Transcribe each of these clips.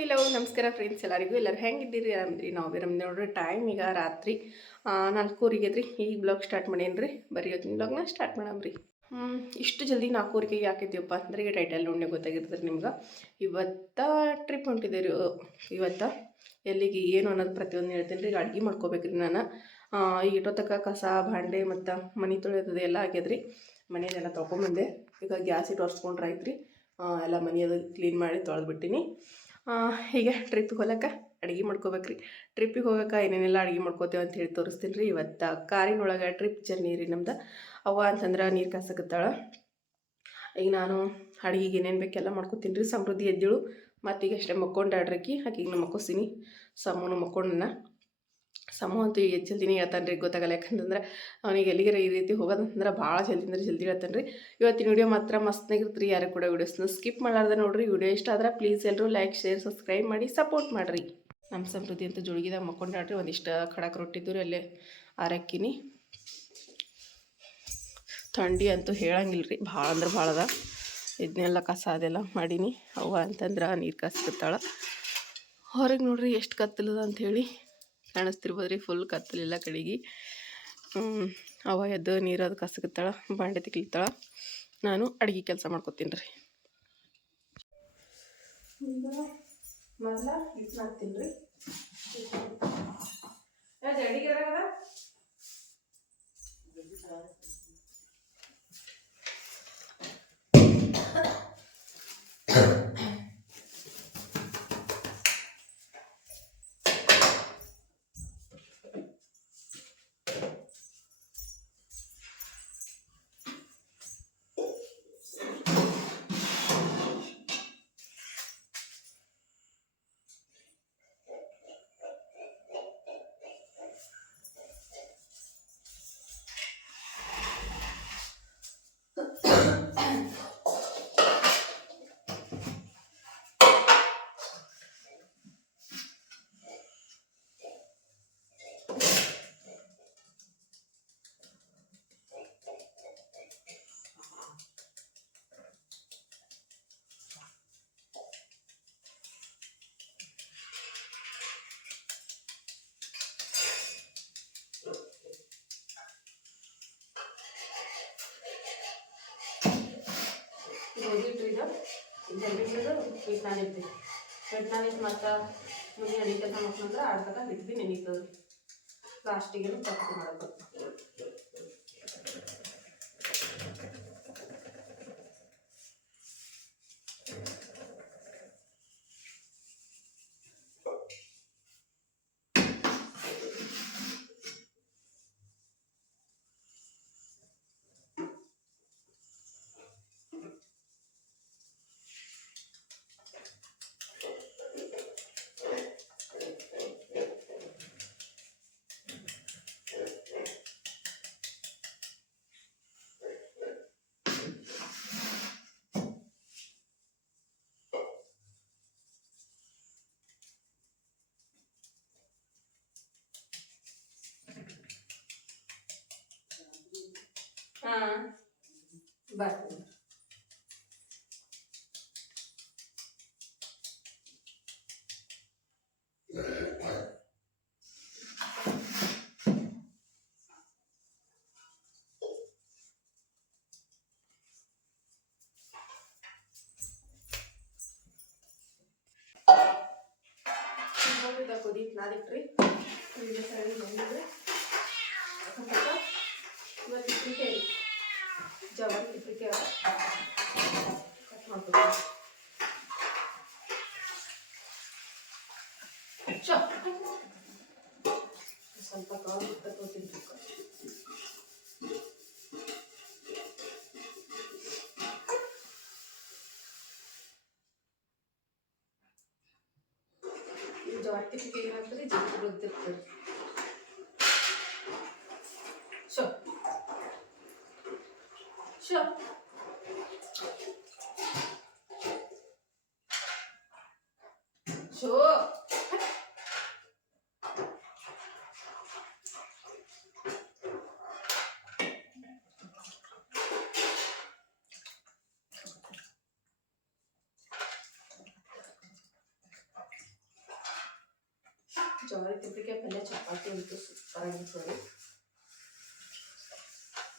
Hello ನಮಸ್ಕಾರ friends ಎಲ್ಲರೂ ಹೆಂಗಿದ್ದೀರಿ ಆರಾಮಿದ್ರಿ ನಾವು ಬೇರೆ ನೋಡ್ರಿ ಟೈಮ್ ಈಗ ರಾತ್ರಿ 4:00 ರೀ ಈಗ ಬ್ಲಾಗ್ ಸ್ಟಾರ್ಟ್ ಮಾಡೇನ್ರಿ ಬರೀ ಇವತ್ತಿನ ಬ್ಲಾಗ್ನ ಸ್ಟಾರ್ಟ್ ಮಾಡಮ್ರಿ. ಇಷ್ಟು ಜಲ್ದಿ 4:00 ಯಾಕಿದ್ದೀವಪ್ಪ ಅಂದ್ರೆ ಈಗ ಟೈಟಲ್ ನೋಡೇ ಗೊತ್ತಾಗಿರ್ತದೆ ನಿಮ್ಗೆ. ಇವತ್ತ ಟ್ರಿಪ್ ಹೊಂಟಿದೆ ರೀ. ಇವತ್ತು ಎಲ್ಲಿಗೆ ಏನು ಅನ್ನೋದು ಪ್ರತಿಯೊಂದು ಹೇಳ್ತೀನಿ ರೀ. ಅಡುಗೆ ಮಾಡ್ಕೋಬೇಕ್ರಿ ನಾನು. ಈಗ ಇಟ್ಟೊತ್ತಕ ಕಸ ಭಾಂಡೆ ಮತ್ತು ಮನೆ ತೊಳೆಯೋದು ಎಲ್ಲ ಆಗ್ಯದ್ರಿ. ಮನೆಯದೆಲ್ಲ ತೊಗೊಂಬಂದೆ. ಈಗ ಗ್ಯಾಸ್ ಇಟ್ಟು ಒರೆಸ್ಕೊಂಡ್ರೆ ಆಯ್ತು ರೀ. ಎಲ್ಲ ಮನೆಯದು ಕ್ಲೀನ್ ಮಾಡಿ ತೊಳೆದ್ಬಿಟ್ಟಿನಿ. ಹೀಗೆ ಟ್ರಿಪ್ಪಿಗೆ ಹೋಗಕ್ಕೆ ಅಡುಗೆ ಮಾಡ್ಕೋಬೇಕ್ರಿ. ಟ್ರಿಪ್ಪಿಗೆ ಹೋಗಕ್ಕೆ ಏನೇನೆಲ್ಲ ಅಡುಗೆ ಮಾಡ್ಕೋತೇವೆ ಅಂತ ಹೇಳಿ ತೋರಿಸ್ತೀನಿ ರೀ. ಇವತ್ತು ಕಾರಿನೊಳಗೆ ಟ್ರಿಪ್ ಜರ್ನಿ ರೀ ನಮ್ದು. ಅವ್ವ ಅಂತಂದ್ರೆ ನೀರು ಕಾಸಕತ್ತಾಳ. ಈಗ ನಾನು ಅಡುಗೆಗೆ ಏನೇನು ಬೇಕೆಲ್ಲ ಮಾಡ್ಕೋತೀನಿ ರೀ. ಸಮೃದ್ಧಿ ಎದ್ದೇಳು ಮತ್ತು ಈಗ ಅಷ್ಟೇ ಮಕ್ಕೊಂಡಾಡ್ರಕ್ಕಿ ಆಕಿಗೆ ನಾನು ಮಕ್ಕೋತೀನಿ. ಸಮೂನು ಮಕ್ಕೊಂಡನ. ಸಮೂ ಅಂತೂ ಈಗ ಜಲ್ದಿನೇ ಹೇಳ್ತಾನೆ ರೀ, ಗೊತ್ತಾಗಲ್ಲ. ಯಾಕಂತಂದ್ರೆ ಅವನಿಗೆ ಎಲ್ಲಿಗೆ ಈ ರೀತಿ ಹೋಗೋದಂತಂದ್ರೆ ಭಾಳ ಜಲ್ದಿ ಹೇಳ್ತಾನೆ ರೀ. ಇವತ್ತಿನ ವಿಡಿಯೋ ಮಾತ್ರ ಮಸ್ತಾಗಿರುತ್ತೆ ರೀ. ಯಾರು ಕೂಡ ವಿಡಿಯೋಸ್ನ ಸ್ಕಿಪ್ ಮಾಡಲಾರ್ದೆ ನೋಡಿರಿ. ವಿಡಿಯೋ ಇಷ್ಟ ಆದ್ರೆ ಪ್ಲೀಸ್ ಎಲ್ಲರೂ ಲೈಕ್ ಶೇರ್ ಸಬ್ಸ್ಕ್ರೈಬ್ ಮಾಡಿ ಸಪೋರ್ಟ್ ಮಾಡಿರಿ. ನಮ್ಮ ಸಮೃದ್ಧಿ ಅಂತ ಜೋಳಿಗೆದಾಗ ಮಕ್ಕೊಂಡಾಡ್ರಿ. ಒಂದಿಷ್ಟು ಖಡಕ್ ರೊಟ್ಟಿದ್ದು ರೀ ಅಲ್ಲೇ ಆರಕ್ಕಿನಿ. ಥಂಡಿ ಅಂತೂ ಹೇಳಂಗಿಲ್ಲ ರೀ, ಭಾಳ ಅಂದ್ರೆ ಭಾಳ ಅದ. ಇದನ್ನೆಲ್ಲ ಕಸ ಅದೆಲ್ಲ ಮಾಡೀನಿ. ಅವ್ವ ಅಂತಂದ್ರೆ ನೀರು ಕಾಸ್ಕೊತಾಳ. ಹೊರಗೆ ನೋಡ್ರಿ ಎಷ್ಟು ಕತ್ತಲದ ಅಂಥೇಳಿ ಕಾಣಿಸ್ತಿರ್ಬೋದು ರೀ. ಫುಲ್ ಕತ್ತಲಿಲ್ಲ ಕಡೆಗೆ. ಅವ ಎದ್ದು ನೀರು ಅದು ಕಸಕತ್ತಾಳ, ಬಾಂಡೆ ತಿಕ್ಲಿತ್ತಾಳ. ನಾನು ಅಡುಗೆ ಕೆಲಸ ಮಾಡ್ಕೊತೀನಿ ರೀ. ಮೊದಲ ಹಿಟ್ಟು ಮಾಡ್ತೀನಿ ರೀ. ಅಡುಗೆ ಗೋಧಿ ಹಿಟ್ಟು ಇದು ಜಲ್ದಿ ಹಿಟ್ಟು ನಾನಿರ್ತೀವಿ. ಹಿಟ್ಟು ನಾನಿಟ್ಟು ಮತ್ತು ಮುಂದೆ ಅಡುಗೆ ಕೆಲಸ ಮಾಡ್ಕೊಂಡ್ರೆ ಆಡ್ತಕ್ಕ ಹಿಟ್ಟು ನೆನೀತದೆ. ಲಾಸ್ಟಿಗೆ ಚಪಾತಿ ಮಾಡೋದು. ಬರ್ತೀನಿ. ಕುದಿ ನಾದಿಟ್ರಿ ಸರಿ ಬಂದಿದ್ರೆ ಇವತ್ತು ಇಟ್ಲಿಕ್ಕೆ ಜವಾರಿ ಇಟ್ಲಿಕ್ಕೆ ಕಟ್ ಮಾಡ್ಕೊತೀವಿ. ಸ್ವಲ್ಪ ಕಾಳು ತಗೋತೀನಿ. ಜವಾರಿ ತಿಪ್ಪಿಗೆ ಏನಾಗ್ತದೆ ಜಲ್ದಿ ಗೊತ್ತಿರ್ತದೆ. ಶೋ ಶೋ ಶೋ ಜವಾರಿ ತಿಪ್ಪಳಿಕಾಯಿ ಪಲ್ಯ ಚಪಾತಿ ಉಂಟು ಸೂಪರಾಗಿತ್ತು ನೋಡಿ.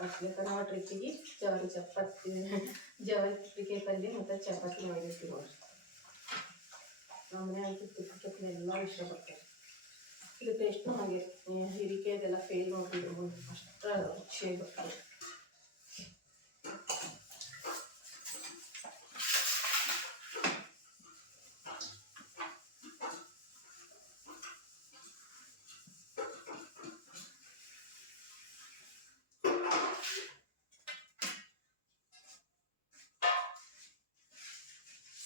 ಅದಕ್ಕೆ ನಾವು ಟ್ರಿಪ್ಪಿಗೆ ಜವಾರಿ ತಿಪ್ಪಳಿಕಾಯಿ ಪಲ್ಯ ಮತ್ತು ಚಪಾತಿ ಮಾಡಿರ್ತೀವಿ ನೋಡ್ರಿ. ನಮ್ಮ ಮನೆ ಅಂತೂ ತಿಪ್ಪಳಿಕಾಯಿ ಪಲ್ಯ ಎಲ್ಲ ಇಷ್ಟಪಡ್ತಾರೆ. ಇದು ಟೇಸ್ಟ್ನೂ ಹಾಗೆ ಹೀರಿಕಾಯ್ದೆಲ್ಲ ಫೇಲ್ ನೋಡ್ತಿದ್ರು ಅಷ್ಟು ರುಚಿಯಾಗಿ ಬರ್ತದೆ.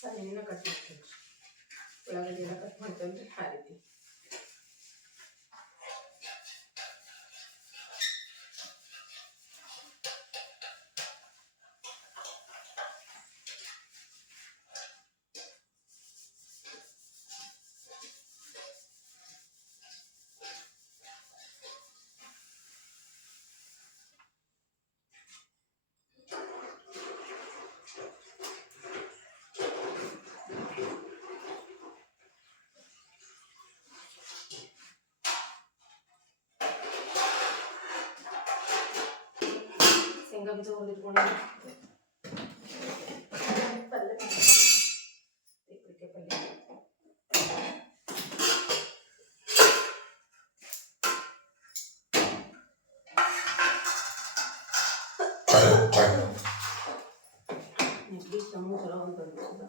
ಸಣ್ಣ ಕಟ್ ಮಾಡ್ತೀನಿ, ಉಳ್ಳಾಗಡ್ಡಿ ಎಲ್ಲ ಕಟ್ ಮಾಡ್ಕೊಂಡ್ರೆ ಆ ರೀತಿ. ಶೇಂಗಾ ಬೀಜ ಹುರಿದಿಟ್ಕೊಂಡು ಪಲ್ಯ ತಿಪ್ಪಳಿಕಾಯಿ ಪಲ್ಯ. ನೆಗ್ಡಿ ಕೆಮ್ಮು ಚಲೋ ಅಂತ ಬಂದಿಲ್ಲ.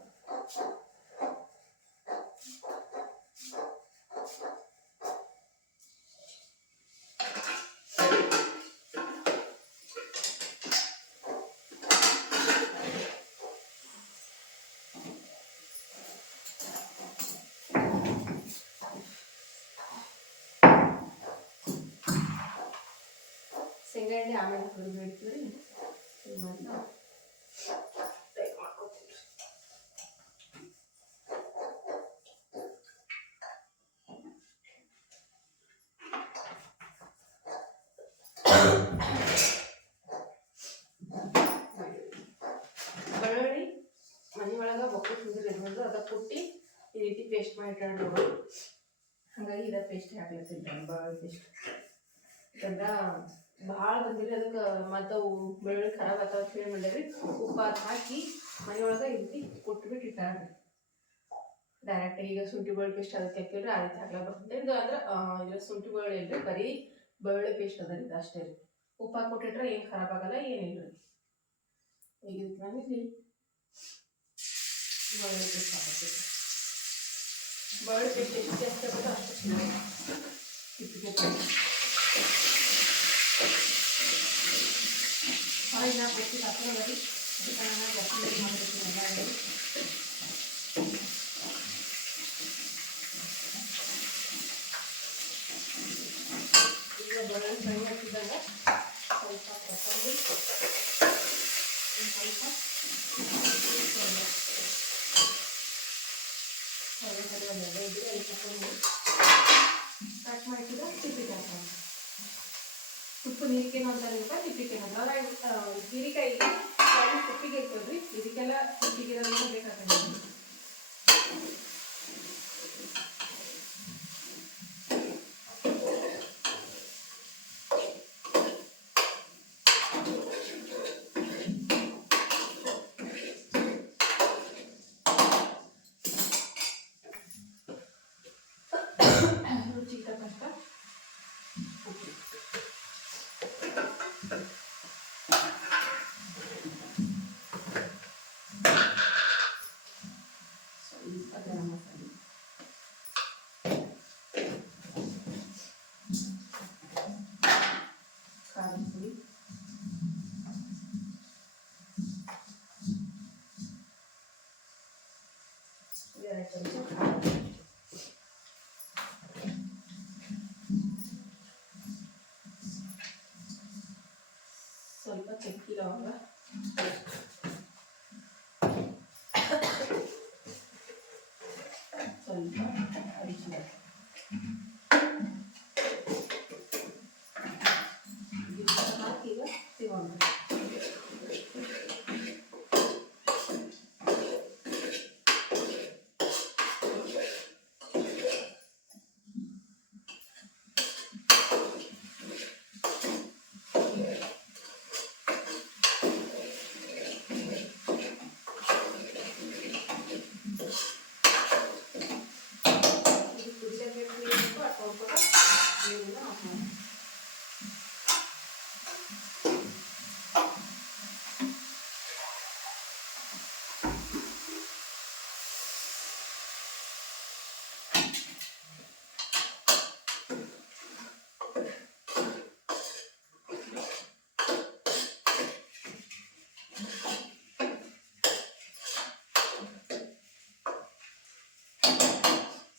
ಶೇಂಗಾ ಎಣ್ಣೆ ಆಮೇಲೆ ಹುರಿದು ಇಡ್ತೀವಿ ರೀ. ಟೈಪ್ ಮಾಡ್ಕೊತೀವಿ. ಬೆಳ್ಳುಳ್ಳಿ ಮನೆ ಒಳಗೆ ಒಕ್ಕಲು ತಿಂದಿರೋದು ಅದಕ್ಕೆ ಕುಟ್ಟಿ ಈ ರೀತಿ ಪೇಸ್ಟ್ ಮಾಡಿಟ್ಕೊಂಡು ಹಾಗಾಗಿ ಇದ ಪೇಸ್ಟ್ ಹಾಕ್ಲತ್ತಿಲ್ಲ. ಬೆಳ್ಳುಳ್ಳಿ ಪೇಸ್ಟ್ ಯಾಕಂದ್ರೆ ಭಾಳ ಬಂದಿರಿ ಅದಕ್ಕೆ ಮತ್ತು ಬೆಳ್ಳುಳ್ಳಿ ಖರಾಬ್ ಆಗ್ತಾವ ಅಂತ ಹೇಳಿ ಮಾಡ್ಯಾರಿ. ಉಪ್ಪು ಅದು ಹಾಕಿ ಮನೆಯೊಳಗೆ ಈ ರೀತಿ ಕುಟ್ಬಿಟ್ಟು ಇಟ್ಟಾರ್ರಿ. ಡೈರೆಕ್ಟ್ ಈಗ ಶುಂಠಿ ಬೆಳ್ಳುಳ್ಳಿ ಪೇಸ್ಟ್ ಅದಕ್ಕೆ ಹಾಕಿದ್ರೆ ಆ ರೀತಿ ಹಾಕ್ಲಾಕ ಬರ್ತದೆ. ಇದು ಅಂದ್ರೆ ಇದು ಶುಂಠಿ ಬೆಳ್ಳುಳ್ಳಿ ಇಲ್ರಿ, ಬರೀ ಬೆಳ್ಳುಳ್ಳಿ ಪೇಸ್ಟ್ ಅದ ರೀ, ಅಷ್ಟೇ ರೀ. ಉಪ್ಪು ಹಾಕ್ಬಿಟ್ಟಿಟ್ರೆ ಏನು ಖರಾಬ್ ಆಗಲ್ಲ, ಏನಿಲ್ಲ ರೀ. ಈಗ ಇದಕ್ಕೆ ನಾನಿಲ್ಲಿ ಬೆಳ್ಳುಳ್ಳಿ ಪೇಸ್ಟ್ ಹಾಕತ್ತೀವಿ. ಬೆಳ್ಳುಳ್ಳಿ ಪೇಸ್ಟ್ ಎಷ್ಟು ಜಾಸ್ತಿ ಆಗೋದು ಅಷ್ಟು ಚೆನ್ನಾಗಿ ತಿಪ್ಪಳಿಕಾಯಿ ಪಲ್ಯ. ಹಾಗೆ ನಾ ಗೊತ್ತಿಲ್ಲ ಹಾಕೋಲ್ಲ ರೀ, ಅದಕ್ಕೆ ನಾನು ಜಾಸ್ತಿ ಮಾಡ್ತೀನಿ ಎಲ್ಲ. ಈಗ ಬೆಳ್ಳುಳ್ಳಿ ಫ್ರೈ ಹಾಕಿದಾಗ ಸ್ವಲ್ಪ ಕೊತ್ತಂಬರಿ, ಸ್ವಲ್ಪ ಕರಿಬೇವು ಇದ್ರೆ ಅಲ್ಲಿ ಹಾಕೊಂಡು ಕಟ್ ಮಾಡಿದ್ರೆ ತಿಪ್ಪಳಿಕಾಯಿ ಹಾಕೋಣ. ಉಪ್ಪು ನೀರಿಗೇನು ಅಂತ ತಿಪ್ಪಿಗೆ ಹೀರಿಕಾಯಿ ತಿಪ್ಪಿಗೆ ಇರ್ತದ್ರಿ. ಇದಕ್ಕೆಲ್ಲ ತಿಪ್ಪಿಗಿರೋದನ್ನ ಬೇಕಾಗ್ತದೆ. ರುಚಿಗೆ ತಕ್ಕಂತ ಉಪ್ಪು, ಸ್ವಲ್ಪ ಗರಂ ಮಸಾಲೆ, ಖಾರದ ಪುಡಿ, ಎರಡು ಚಮಚ ಖಾರ, ಸ್ವಲ್ಪ ಚಕ್ಕೆ ಲವಂಗ, ಸ್ವಲ್ಪ ಅರಿಶಿನ, ಹಾಕಿ ಈಗ ಸಿಗೋಣ.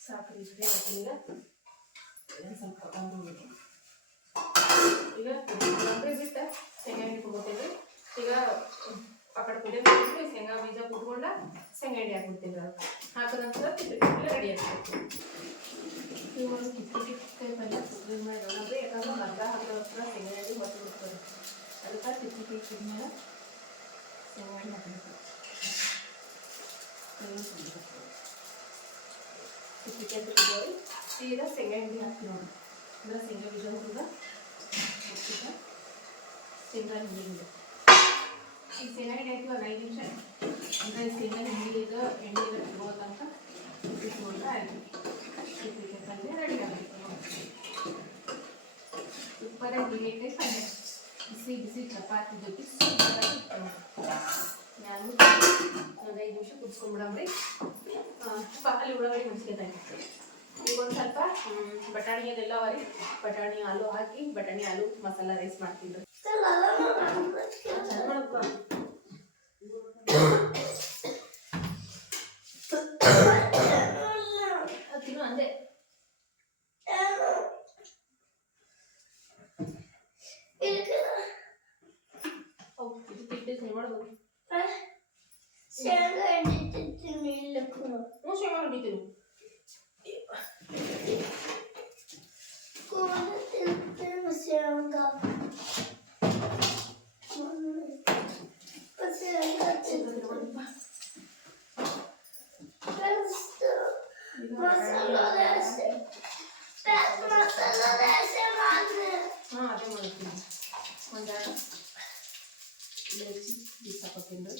ಸಾಕ್ರಿ ಇಷ್ಟೇ ಹಾಕ್ತೀನಿ ಈಗ. ಸ್ವಲ್ಪ ಕೊತ್ತಂಬರಿ ಈಗ ಕೊತ್ತಂಬರಿ ಬಿಟ್ಟು ಶೇಂಗಾ ಎಣ್ಣೆ ಕೊಡ್ಬೋತೀವಿ. ಈಗ ಆ ಕಡೆ ಕುದಿಯ ಬಿಟ್ಟು ಶೇಂಗಾ ಬೀಜ ಕುಟ್ಕೊಂಡ ಶೇಂಗಾ ಎಣ್ಣೆ ಹಾಕ್ಬಿಡ್ತೀನಿ. ಹಾಕಿದ ನಂತರ ಕಿತ್ತಳೆ ರೆಡಿ ಆಗ್ತೈತಿ. ಇವಾಗ ಕಿತ್ತಳೆ ಪಲ್ಯ ಕುದಿದ ಮೇಲೆ ನೋಡ್ರಿ, ಯಾಕಂದ್ರೆ ಅರ್ಧ ಹಾಕಿದ ಶೇಂಗಾ ಎಣ್ಣೆ ಹೊತ್ತು ಬಿಡ್ತಾರೆ. ಅದಕ್ಕೆ ಕಿತ್ತಳೆ ಕುದ್ಮೇಲೆ ಶೇಂಗಾ ಎಣ್ಣೆ ಹಾಕಬೇಕು. ಕಿತ್ತಳೆ ಕುದಿಯೋರಿ ಸೀದಾ ಶೇಂಗಾ ಎಣ್ಣೆ ಹಾಕ್ತೀವಿ ನೋಡಿ. ಅಂದ್ರೆ ಶೇಂಗಾ ಬೀಜ ಹುರಿದ ಶೇಂಗಾ ಹಿಂಡಿ ಈಗ ಶೇಂಗಾ ಎಣ್ಣೆ ಹಾಕಿವ 5 ನಿಮಿಷ. ಅಂದರೆ ಶೇಂಗಾ ಹಿಂಡಿಗೆ ಎಣ್ಣೆಗೆ ಇಟ್ಕೋ ತನಕ ಇಟ್ಕೊಂಡ್ರೆ ಆಯಿತು. ಕಿತ್ತಳೆ ಪಲ್ಯ ರೆಡಿ ಆಗಬೇಕು. ಸೂಪರಾಗಿ ಗಿರಿಕೆ ಪಲ್ಯ ಬಿಸಿ ಬಿಸಿ ಚಪಾತಿ ಜೊತೆ ಸೂಪರಾಗಿ ನಾನು ಒಂದು 5 ನಿಮಿಷ ಕುದಿಸ್ಕೊಂಡ್ಬಿಡಮ್ರಿ. ಪಾಕಲ್ಲಿ ಉಳ್ಳಾಗಡ್ಡಿ ಮೆಣಸಿನಕಾಯಿ ಈಗ ಒಂದು ಸ್ವಲ್ಪ ಬಟಾಣಿ ಅದೆಲ್ಲ ಅವರಿ ಬಟಾಣಿ ಆಲೂ ಹಾಕಿ ಬಟಾಣಿ ಆಲೂ ಮಸಾಲ ರೈಸ್ ಮಾಡ್ತೀನಿ. ತಿನ್ನು ಅಂದೆ. ಶೇಂಗಾ ಹಿಡಿತೀನಿ ಇಲ್ಲಕ್ಕೂ ಶೇಂಗಾ ಹಿಡಿತೀನಿ ಶೇಂಗಾ ಅದೇ ಮಾಡ್ತೀನಿ. ಒಂದು ಇಲೈಚಿ ಬಿಸಾಕೋತೀನಿ.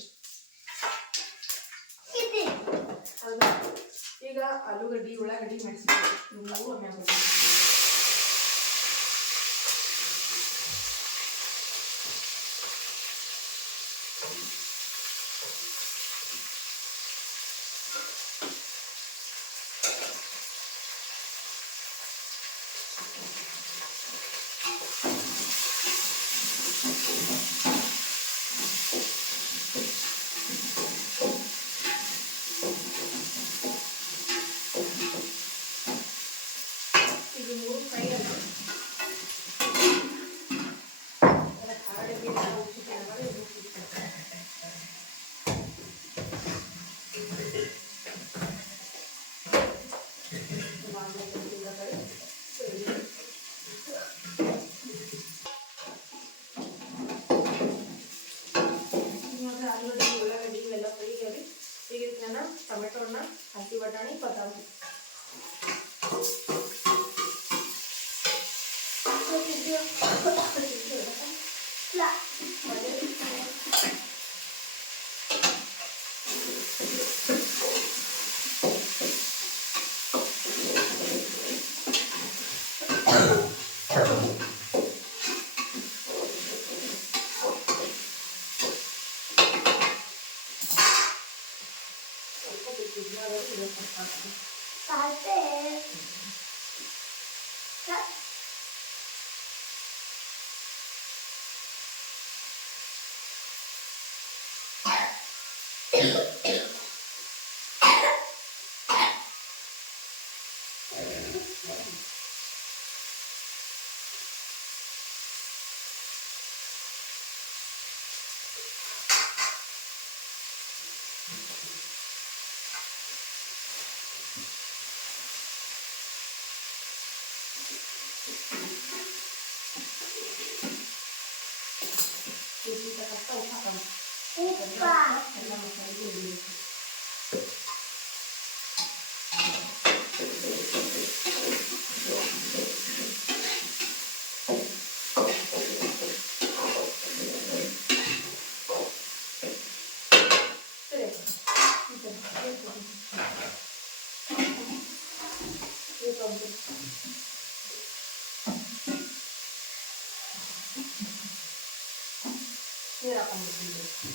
ಈಗ ಆಲೂಗಡ್ಡಿ ಉಳ್ಳಾಗಡ್ಡಿ ಮೆಣಸಿನಕಾಯಿ ಇವು ಆಮ್ಯಾಗ ಇದು 3 ಫ್ರೈ ಅಲ್ಲ ಹಾಡಿಗೆ ಉಪ್ಪಿಟ್ಟು ಮಾಡಿ ಆಲೂಗಡ್ಡೆ ಉಳ್ಳಾಗಡ್ಡಿ ಇವೆಲ್ಲ ಫ್ರೈ ಆಗ್ಯಾವ್ರಿ. ಈಗ ಇದಕ್ಕೆ ನಾನು ಟೊಮೆಟೊ ಹಣ್ಣು ಹಸಿ ಬಟಾಣಿ ಕೊತ್ತಂಬರಿ ನೀರು ಹಾಕೊಂಡ್ಬಿಡ್ತೀನಿ.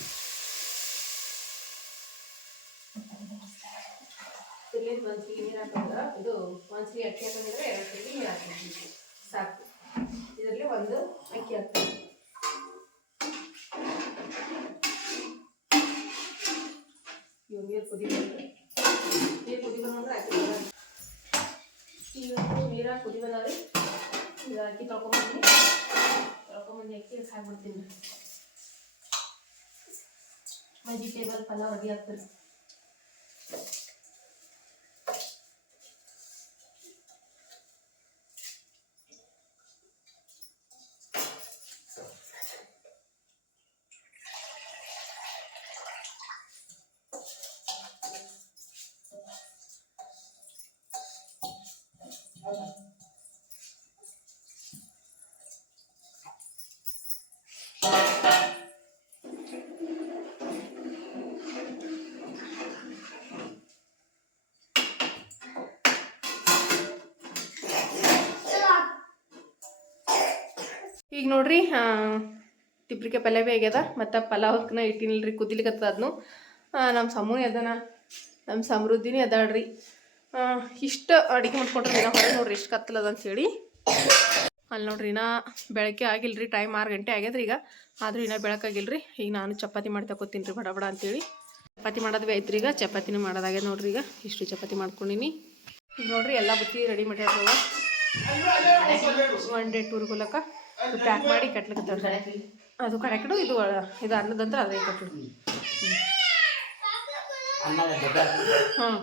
ತಿರ್ಲಿಂದ ಒಂದ್ಸಲಿ ನೀರು ಹಾಕಿದ್ರೆ ಇದು ಒಂದ್ಸಲಿ ಅಕ್ಕಿ ಹಾಕೊಂಡಿದ್ರೆ 2 ಸಲ ನೀರು ಹಾಕ್ತೀನಿ ಸಾಕು. ಇದರಲ್ಲಿ ಒಂದು ಅಕ್ಕಿ ಹಾಕ್ತೀನಿ. ಇವು ನೀರು ಕುದಿ ಬಂದ್ರೆ ಹಾಕಿ ಕುದಿ ಬಂದಾವ್ರಿ. ಈಗ ಅಕ್ಕಿ ತೊಳ್ಕೊಂಬಂದು ಅಕ್ಕಿ ಹಾಕ್ಬಿಡ್ತೀನಿ. ವೆಜಿಟೇಬಲ್ ಪಲಾವ್ ರೆಡಿ ಆಗ್ತದೆ. ಈಗ ನೋಡ್ರಿ ತಿಪ್ರಿಕೆ ಪಲ್ಯ ಭೀ ಆಗ್ಯದ ಮತ್ತು ಪಲಾವ್ನ ಇಟ್ಟಿನಿಲ್ರಿ ಕುದಿಲಿಕತ್ತದ. ಅದನ್ನು ನಮ್ಮ ಸಮೂನಿ ಅದನ, ನಮ್ಮ ಸಮೃದ್ಧಿನೇ ಅದಾಳ್ರಿ. ಇಷ್ಟು ಅಡುಗೆ ಮಾಡ್ಕೊಂಡ್ರಿ ದಿನ ಹೊರಗೆ ನೋಡ್ರಿ ಎಷ್ಟು ಕತ್ತಲದ ಅಂಥೇಳಿ. ಅಲ್ಲಿ ನೋಡ್ರಿ ನಾ ಬೆಳಗ್ಗೆ ಆಗಿಲ್ರಿ, ಟೈಮ್ 6 ಗಂಟೆ ಆಗ್ಯದ್ರಿ ಈಗ. ಆದರೂ ಇನ್ನೂ ಬೆಳಕಾಗಿಲ್ರಿ. ಈಗ ನಾನು ಚಪಾತಿ ಮಾಡಿ ತಗೋತೀನಿ ರೀ ಬಡ ಬಡ ಅಂತೇಳಿ. ಚಪಾತಿ ಮಾಡೋದು ಭೀ ಐತ್ರಿ. ಈಗ ಚಪಾತಿನೂ ಮಾಡೋದಾಗ್ಯದ ನೋಡ್ರಿ. ಈಗ ಇಷ್ಟು ಚಪಾತಿ ಮಾಡ್ಕೊಂಡಿನಿ. ಈಗ ನೋಡ್ರಿ ಎಲ್ಲ ಬುತ್ತಿ ರೆಡಿ ಮಾಡ್ಯಾರ. 1 ಡೇ ಟೂರ್ಗೆ ಹೋಲಕ್ಕ ಪ್ಯಾಕ್ ಮಾಡಿ ಕಟ್ಲಿಕ್ಕೆ ಅದು ಕರೆಕ್ಟು. ಇದು ಅನ್ನದಂತ್ರ ಅದೇ ಕಟ್ಟು. ಹಾಂ